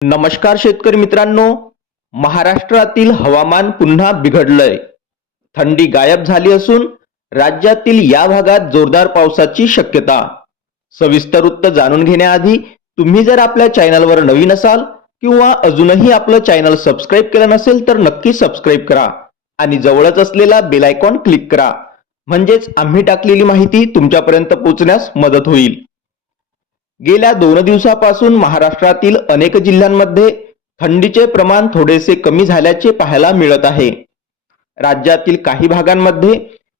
नमस्कार शेतकरी मित्रांनो महाराष्ट्रातील हवामान पुन्हा बिघडलंय. थंडी गायब झाली असून राज्यातील या भागात जोरदार पावसाची शक्यता. सविस्तर वृत्त जाणून घेण्याआधी तुम्ही जर आपल्या चॅनलवर नवीन असाल किंवा अजूनही आपलं चॅनल सबस्क्राईब केलं नसेल तर नक्की सबस्क्राईब करा आणि जवळच असलेला बेलायकॉन क्लिक करा. म्हणजेच आम्ही टाकलेली माहिती तुमच्यापर्यंत पोहोचण्यास मदत होईल. गेल्या दोन दिवसापासून महाराष्ट्रातील अनेक जिल्ह्यांमध्ये थंडीचे प्रमाण थोडेसे कमी झाल्याचे पाहायला मिळत आहे. राज्यातील काही भागांमध्ये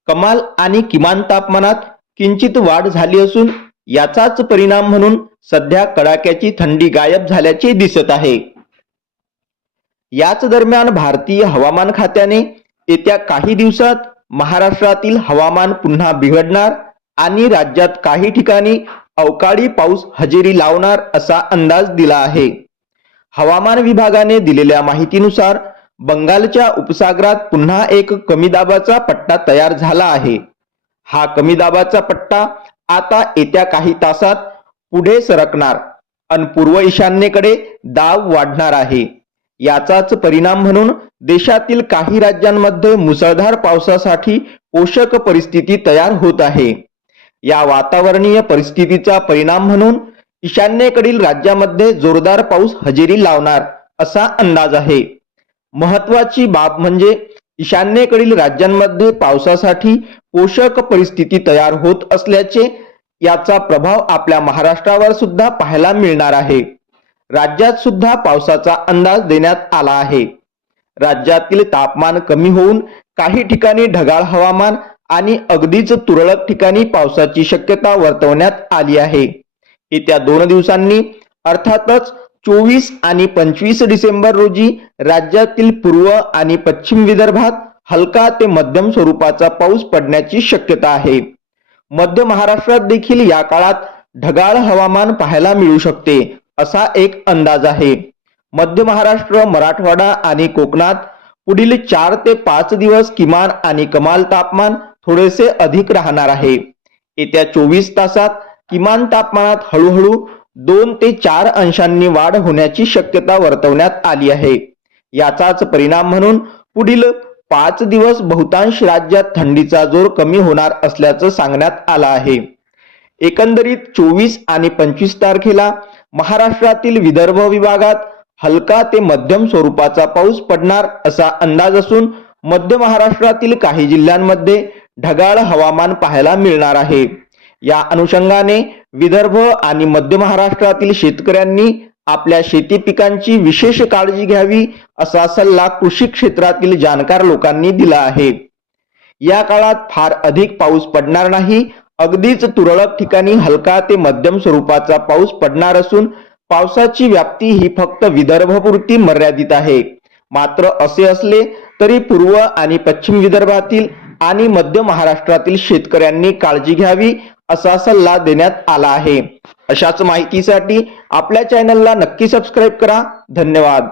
कमाल आणि किमान तापमानात किंचित वाढ झाली असून याचाच परिणाम म्हणून सध्या कडाक्याची थंडी गायब झाल्याचे दिसत आहे. याच दरम्यान भारतीय हवामान खात्याने येत्या काही दिवसात महाराष्ट्रातील हवामान पुन्हा बिघडणार आणि राज्यात काही ठिकाणी अवकाळी पाऊस हजेरी लावणार असा अंदाज दिला आहे. हवामान विभागाने दिलेल्या माहितीनुसार बंगालच्या उपसागरात पुन्हा एक कमी दाबाचा पट्टा तयार झाला आहे. हा कमी दाबाचा पट्टा आता येत्या काही तासात पुढे सरकणार अन पूर्व ईशान्येकडे दाब वाढणार आहे. याचाच परिणाम म्हणून देशातील काही राज्यांमध्ये मुसळधार पावसासाठी पोषक परिस्थिती तयार होत आहे. या वातावरणीय परिस्थितीचा परिणाम म्हणून ईशान्येकडील राज्यामध्ये जोरदार पाऊस हजेरी लावणार असा अंदाज आहे. महत्वाची बाब म्हणजे ईशान्येकडील राज्यांमध्ये पावसासाठी पोषक परिस्थिती तयार होत असल्याचे याचा प्रभाव आपल्या महाराष्ट्रावर सुद्धा पाहायला मिळणार आहे. राज्यात सुद्धा पावसाचा अंदाज देण्यात आला आहे. राज्यातील तापमान कमी होऊन काही ठिकाणी ढगाळ हवामान आणि अगदीच तुरळक ठिकाणी पावसाची शक्यता वर्तवण्यात आली आहे. येत्या दोन दिवसांनी अर्थातच चोवीस आणि पंचवीस डिसेंबर रोजी राज्यातील पूर्व आणि पश्चिम विदर्भात हलका ते मध्यम स्वरूपाचा पाऊस पडण्याची शक्यता आहे. मध्य महाराष्ट्रात देखील या काळात ढगाळ हवामान पाहायला मिळू शकते असा एक अंदाज आहे. मध्य महाराष्ट्र मराठवाडा आणि कोकणात पुढील चार ते पाच दिवस किमान आणि कमाल तापमान थोडेसे अधिक राहणार आहे. येत्या चोवीस तासात किमान तापमानात हळूहळू दोन ते चार अंशांनी वाढ होण्याची शक्यता वर्तवण्यात आली आहे. याचाच परिणाम म्हणून पुढील पाच दिवस बहुतांश राज्यात थंडीचा जोर कमी होणार असल्याचं सांगण्यात आलं आहे. एकंदरीत चोवीस आणि पंचवीस तारखेला महाराष्ट्रातील विदर्भ विभागात हलका ते मध्यम स्वरूपाचा पाऊस पडणार असा अंदाज असून मध्य महाराष्ट्रातील काही जिल्ह्यांमध्ये ढगाळ हवामान पाहायला मिळणार आहे. या अनुषंगाने विदर्भ आणि मध्य महाराष्ट्रातील शेतकऱ्यांनी आपल्या शेती पिकांची विशेष काळजी घ्यावी असा सल्ला कृषी क्षेत्रातील जाणकार लोकांनी दिला आहे. या काळात फार अधिक पाऊस पडणार नाही अगदीच तुरळक ठिकाणी हलका ते मध्यम स्वरूपाचा पाऊस पडणार असून पावसाची व्याप्ती ही फक्त विदर्भपुरती मर्यादित आहे. मात्र असे असले तरी पूर्व आणि पश्चिम विदर्भातील आणि मध्य महाराष्ट्रातील शेतकऱ्यांनी काळजी घ्यावी असा सल्ला देण्यात आला आहे. अशाच माहितीसाठी आपल्या चॅनलला नक्की सबस्क्राईब करा. धन्यवाद.